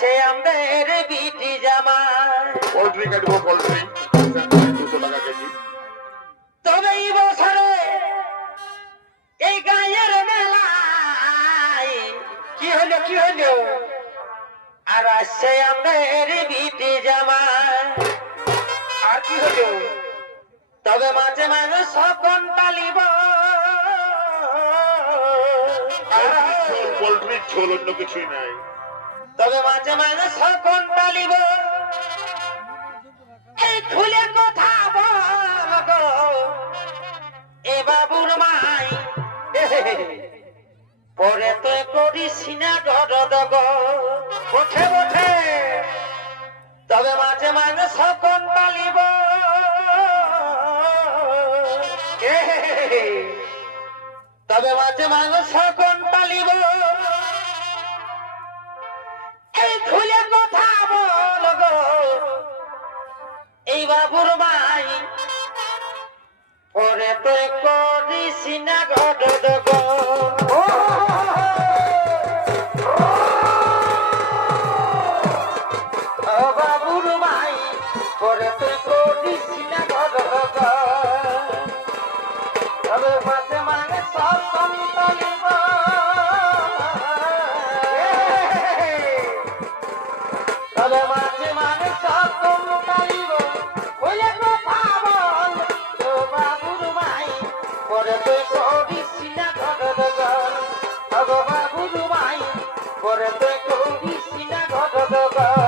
আসে আমাদের বিটি জামাই। পোল্ট্রি কাটবো পোল্ট্রি। দুশো টাকা কেজি। তবে এই বছরে এই গায়ের মেলায় কি হলো কি হলো? আর আসছে আমাদের বিটি জামাই। আর কি হলো? তবে মাঝে মাঝে সকন তালিব পোল্ট্রির ঝোল অন্য কিছুই নাই। তবে মাঝে মাঝে সকল এই খুলে বাবা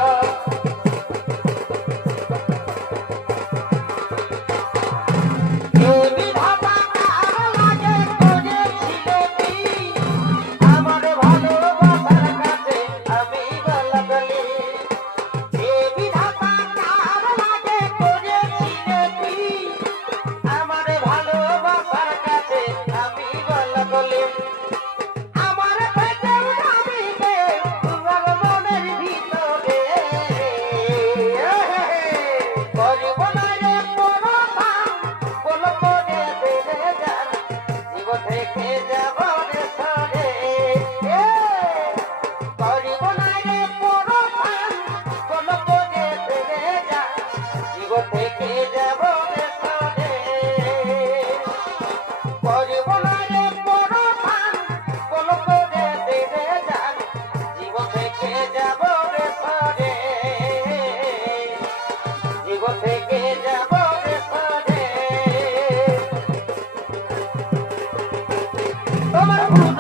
Come on, come on.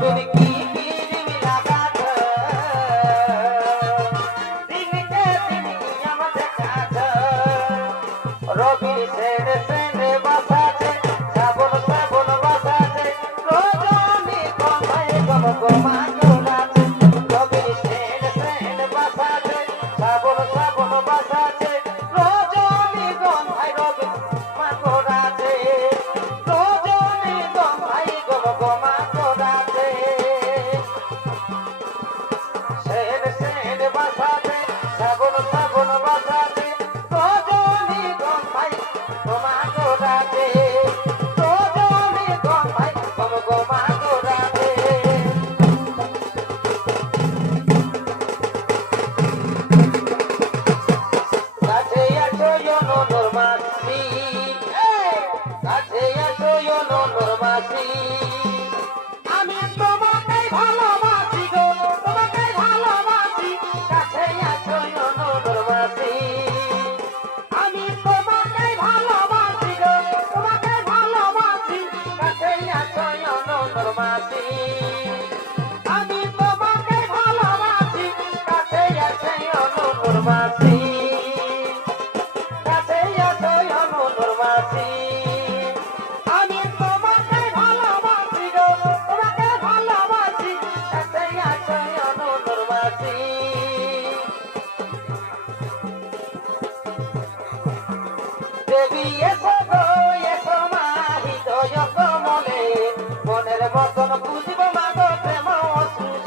Dominicana. দেবী এসো গো এসো মা হৃদয় কমলে মনের মতন বুঝব মা গো প্রেম অসুধ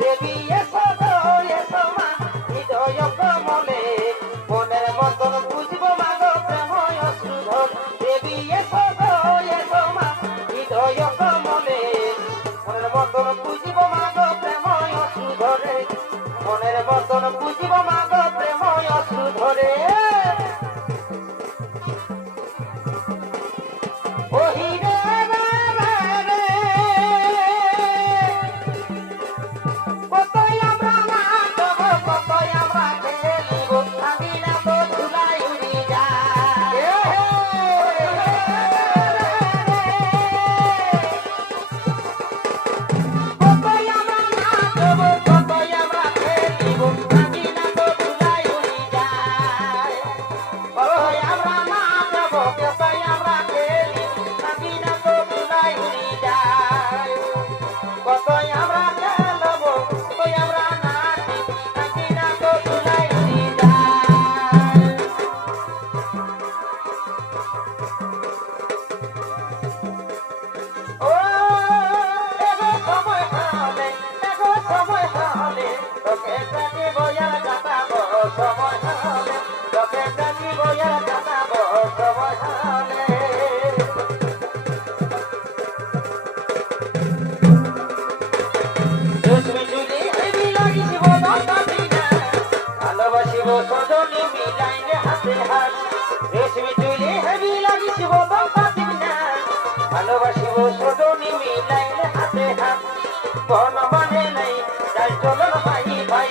দেবী এসো গো এসো মা হৃদয় কমলে মনের মতন বুঝব মা গো প্রেম অসুধ দেবী এসো ভালোবাসিব সজনী মিলাই হাতে হাত। বন মানে নাই চাল চলন ভাই ভাই